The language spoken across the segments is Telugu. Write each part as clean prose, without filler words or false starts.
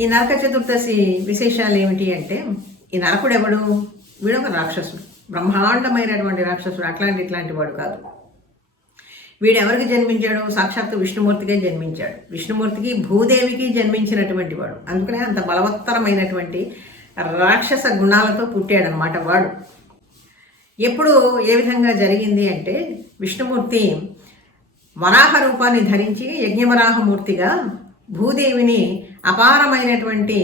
ఈ నరక చతుర్దశి విశేషాలు ఏమిటి అంటే, ఈ నరకుడు ఎవడు? వీడొక రాక్షసుడు, బ్రహ్మాండమైనటువంటి రాక్షసుడు. ఇట్లాంటి వాడు కాదు. వీడు ఎవరికి జన్మించాడు? సాక్షాత్తు విష్ణుమూర్తిగా జన్మించాడు. విష్ణుమూర్తికి భూదేవికి జన్మించినటువంటి వాడు. అందుకనే అంత బలవత్తరమైనటువంటి రాక్షస గుణాలతో పుట్టాడనమాట వాడు. ఎప్పుడు ఏ విధంగా జరిగింది అంటే, విష్ణుమూర్తి వరాహ రూపాన్ని ధరించి యజ్ఞవరాహమూర్తిగా భూదేవిని అపారమైనటువంటి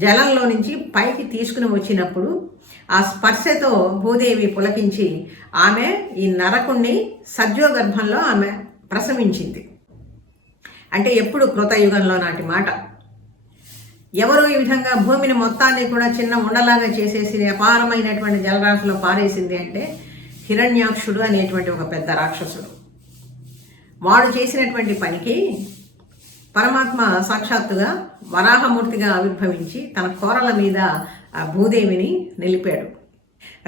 జలంలో నుంచి పైకి తీసుకుని వచ్చినప్పుడు ఆ స్పర్శతో భూదేవి పులకించి ఆమె ఈ నరకుణ్ణి సజ్జోగర్భంలో ఆమె ప్రసవించింది. అంటే ఎప్పుడు కృతయుగంలో నాటి మాట. ఎవరు ఈ విధంగా భూమిని మొత్తాన్ని కూడా చిన్న ఉండలాగా చేసేసి అపారమైనటువంటి జలరాశిలో పారేసింది అంటే, హిరణ్యాక్షుడు అనేటువంటి ఒక పెద్ద రాక్షసుడు. వాడు చేసినటువంటి పనికి పరమాత్మ సాక్షాత్తుగా వరాహమూర్తిగా ఆవిర్భవించి తన కోరల మీద ఆ భూదేవిని నిలిపాడు.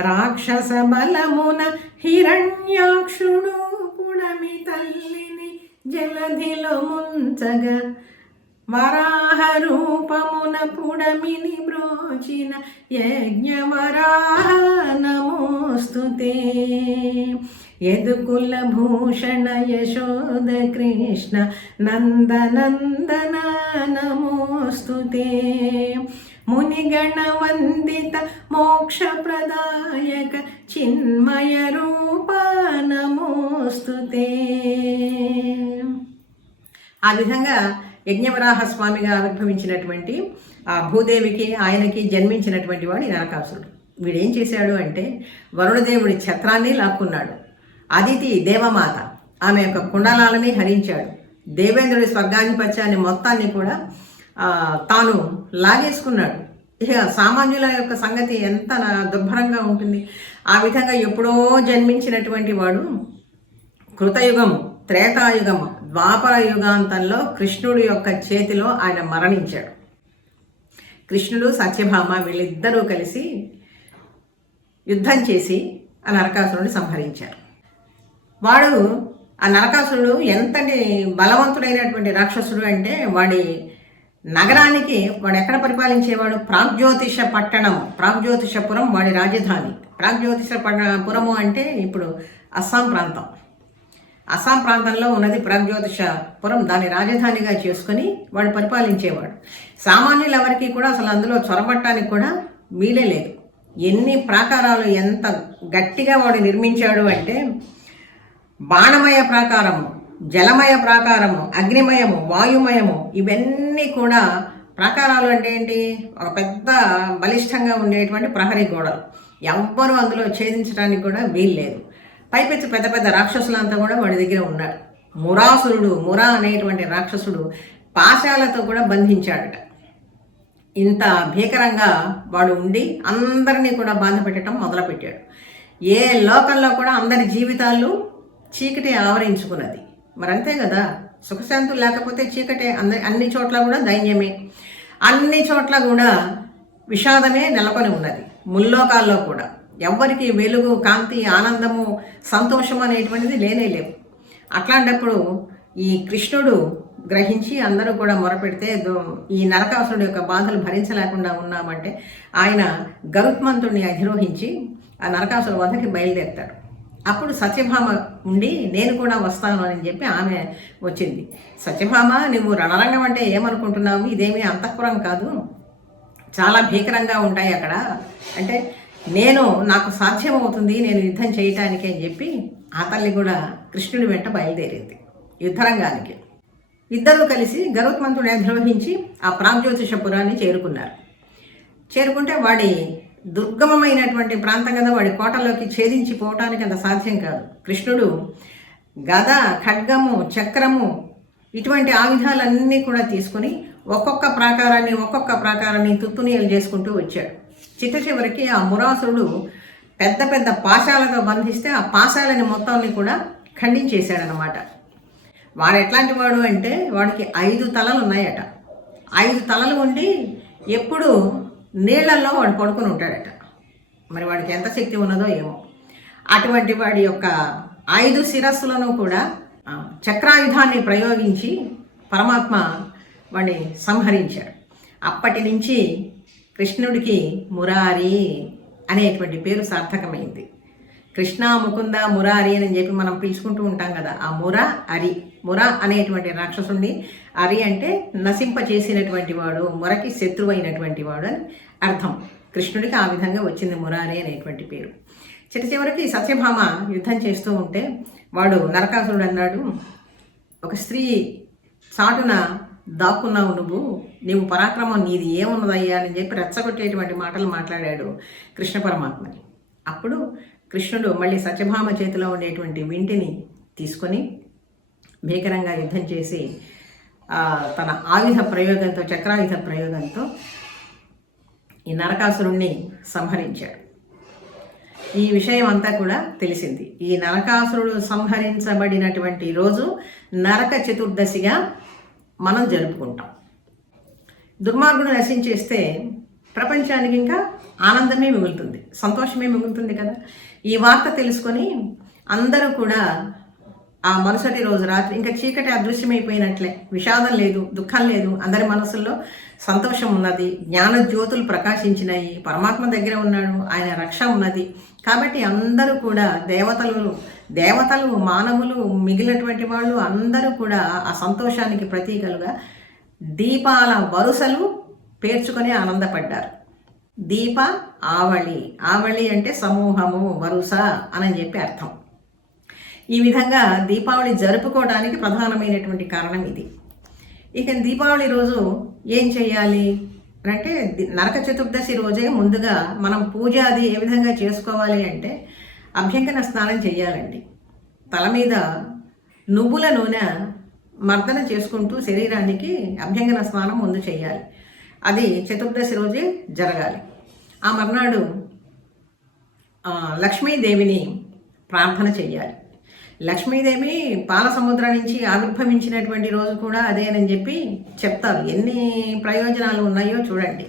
రాక్షస బలమున హిరణ్యాక్షుడు పుడమి తల్లిని జలధిలో ముంచగా, వరాహ రూపమున పుడమిని బ్రోచిన యజ్ఞవరాహ నమోస్తుతే. యదుకుల భూషణ యశోద కృష్ణ నందనందన నమోస్తుతే. మునిగణ వందిత మోక్షప్రదాయక చిన్మయ రూప నమోస్తుతే. ఆ విధంగా యజ్ఞవరాహ స్వామిగా ఆవిర్భవించినటువంటి ఆ భూదేవికి ఆయనకి జన్మించినటువంటి వాడు ఈ నరకాసురుడు. వీడేం చేశాడు అంటే, వరుణదేవుడి ఛత్రాన్ని లాక్కున్నాడు. అదితి దేవమాత ఆమె యొక్క కుండలాలని హరించాడు. దేవేంద్రుడి స్వర్గాధిపత్యాన్ని మొత్తాన్ని కూడా తాను లాగేసుకున్నాడు. ఇక సామాన్యుల యొక్క సంగతి ఎంత దుర్భరంగా ఉంటుంది. ఆ విధంగా ఎప్పుడో జన్మించినటువంటి వాడు కృతయుగము, త్రేతాయుగము, ద్వాపర యుగాంతంలో కృష్ణుడి యొక్క చేతిలో ఆయన మరణించాడు. కృష్ణుడు, సత్యభామ వీళ్ళిద్దరూ కలిసి యుద్ధం చేసి ఆ నరకాసురుడిని సంహరించారు. వాడు ఆ నరకాసురుడు ఎంతటి బలవంతుడైనటువంటి రాక్షసుడు అంటే, వాడి నగరానికి వాడు ఎక్కడ పరిపాలించేవాడు? ప్రాగ్జ్యోతిష పట్టణం, ప్రాగ్జ్యోతిషపురం వాడి రాజధాని. ప్రాగ్జ్యోతిషపురము అంటే ఇప్పుడు అస్సాం ప్రాంతం. అస్సాం ప్రాంతంలో ఉన్నది ప్రాగ్జ్యోతిషపురం. దాని రాజధానిగా చేసుకుని వాడు పరిపాలించేవాడు. సామాన్యులు ఎవరికి కూడా అసలు అందులో చొరబట్టడానికి కూడా వీలే లేదు. ఎన్ని ప్రాకారాలు ఎంత గట్టిగా వాడు నిర్మించాడు అంటే, బాణమయ ప్రాకారము, జలమయ ప్రాకారము, అగ్నిమయము, వాయుమయము, ఇవన్నీ కూడా ప్రాకారాలు అంటే ఏంటి? ఒక పెద్ద బలిష్టంగా ఉండేటువంటి ప్రహరీ గోడలు. ఎవ్వరూ అందులో ఛేదించడానికి కూడా వీల్లేదు. పైపెచ్చు పెద్ద పెద్ద రాక్షసులంతా కూడా వాడి దగ్గర ఉన్నారు. మురాసురుడు, మురా అనేటువంటి రాక్షసుడు పాశాలతో కూడా బంధించాడట. ఇంత భీకరంగా వాడు ఉండి అందరినీ కూడా బాధ పెట్టడం మొదలుపెట్టాడు. ఏ లోకంలో కూడా అందరి జీవితాలు చీకటి ఆవరించుకున్నది. మరి అంతే కదా, సుఖశాంతులు లేకపోతే చీకటే. అన్ని చోట్ల కూడా దైన్యమే, అన్ని చోట్ల కూడా విషాదమే నెలకొని ఉన్నది. ముల్లోకాల్లో కూడా ఎవ్వరికి వెలుగు, కాంతి, ఆనందము, సంతోషం అనేటువంటిది లేనే లేవు. అట్లాంటప్పుడు ఈ కృష్ణుడు గ్రహించి అందరూ కూడా మొరపెడితే, ఈ నరకాసురుడు యొక్క బాధలు భరించలేకుండా ఉన్నామంటే ఆయన గరుత్మంతుడిని అధిరోహించి ఆ నరకాసురు వధకి బయలుదేరుతాడు. అప్పుడు సత్యభామ ఉండి నేను కూడా వస్తాను అని చెప్పి ఆమె వచ్చింది. సత్యభామ, నువ్వు రణరంగం అంటే ఏమనుకుంటున్నావు? ఇదేమీ అంతఃపురం కాదు, చాలా భీకరంగా ఉంటాయి అక్కడ అంటే, నాకు సాధ్యం అవుతుంది నేను యుద్ధం చేయటానికి అని చెప్పి ఆ తల్లి కూడా కృష్ణుడి వెంట బయలుదేరింది యుద్ధరంగానికి. ఇద్దరూ కలిసి గరుత్మంతుడిని అధిరోహించి ఆ ప్రాగ్జ్యోతిషపురాన్ని చేరుకున్నారు. చేరుకుంటే వాడి దుర్గమమైనటువంటి ప్రాంతం కదా, వాడి కోటలోకి ఛేదించి పోవటానికి అంత సాధ్యం కాదు. కృష్ణుడు గద, ఖడ్గము, చక్రము ఇటువంటి ఆయుధాలన్నీ కూడా తీసుకుని ఒక్కొక్క ప్రాకారాన్ని తుత్తునీయలు చేసుకుంటూ వచ్చాడు. చిట్ట చివరికి ఆ మురాసురుడు పెద్ద పెద్ద పాశాలతో బంధిస్తే ఆ పాశాలని మొత్తాన్ని కూడా ఖండించేశాడనమాట. వాడు ఎట్లాంటి వాడు అంటే, వాడికి 5 తలలు ఉన్నాయట. 5 తలలు ఉండి ఎప్పుడు నీళ్లల్లో వాడు పడుకొని ఉంటాడట. మరి వాడికి ఎంత శక్తి ఉన్నదో ఏమో. అటువంటి వాడి యొక్క 5 శిరస్సులను కూడా చక్రాయుధాన్ని ప్రయోగించి పరమాత్మ వాడిని సంహరించాడు. అప్పటి నుంచి కృష్ణుడికి మురారి అనేటువంటి పేరు సార్థకమైంది. కృష్ణ, ముకుంద, మురారి అని చెప్పి మనం పిలుచుకుంటూ ఉంటాం కదా. ఆ అరి, ముర అనేటువంటి రాక్షసుడిని, అరి అంటే నశింప చేసినటువంటి వాడు, మురకి శత్రువు అయినటువంటి వాడు అని అర్థం. కృష్ణుడికి ఆ విధంగా వచ్చింది మురారి అనేటువంటి పేరు. చివరికి సత్యభామ యుద్ధం చేస్తూ ఉంటే వాడు నరకాసురుడు అన్నాడు, ఒక స్త్రీ చాటున దాక్కున్నావు నీవు పరాక్రమం నీది ఏమున్నదయ్యా అని చెప్పి రెచ్చగొట్టేటువంటి మాటలు మాట్లాడాడు కృష్ణ పరమాత్మని. అప్పుడు కృష్ణుడు మళ్ళీ సత్యభామ చేతిలో ఉండేటువంటి వింటిని తీసుకొని భీకరంగా యుద్ధం చేసి తన ఆయుధ ప్రయోగంతో, చక్రాయుధ ప్రయోగంతో ఈ నరకాసురుణ్ణి సంహరించాడు. ఈ విషయం అంతా కూడా తెలిసింది. ఈ నరకాసురుడు సంహరించబడినటువంటి రోజు నరక చతుర్దశిగా మనం జరుపుకుంటాం. దుర్మార్గుడు నశించేస్తే ప్రపంచానికి ఇంకా ఆనందమే మిగులుతుంది, సంతోషమే మిగులుతుంది కదా. ఈ వార్త తెలుసుకొని అందరూ కూడా ఆ మరుసటి రోజు రాత్రి ఇంకా చీకటి అదృశ్యమైపోయినట్లే, విషాదం లేదు, దుఃఖం లేదు, అందరి మనసుల్లో సంతోషం ఉన్నది, జ్ఞాన జ్యోతులు ప్రకాశించినాయి, పరమాత్మ దగ్గర ఉన్నాడు, ఆయన రక్ష ఉన్నది. కాబట్టి అందరూ కూడా దేవతలు, మానవులు, మిగిలినటువంటి వాళ్ళు అందరూ కూడా ఆ సంతోషానికి ప్రతీకలుగా దీపాల వరుసలు పేర్చుకొని ఆనందపడ్డారు. దీప ఆవళి అంటే సమూహము, వరుస అని చెప్పి అర్థం. ఈ విధంగా దీపావళి జరుపుకోవడానికి ప్రధానమైనటువంటి కారణం ఇది. ఇక దీపావళి రోజు ఏం చేయాలి అంటే, నరక చతుర్దశి రోజే ముందుగా మనం పూజ అది ఏ విధంగా చేసుకోవాలి అంటే, అభ్యంగన స్నానం చేయాలండి. తల మీద నువ్వుల నూనె మర్దన చేసుకుంటూ శరీరానికి అభ్యంగన స్నానం ముందు చేయాలి. అది చతుర్దశి రోజే జరగాలి. ఆ మర్నాడు లక్ష్మీదేవిని ప్రార్థన చేయాలి. లక్ష్మీదేవి పాల సముద్రం నుంచి ఆవిర్భవించినటువంటి రోజు కూడా అదేనని చెప్పి చెప్తారు. ఎన్ని ప్రయోజనాలు ఉన్నాయో చూడండి.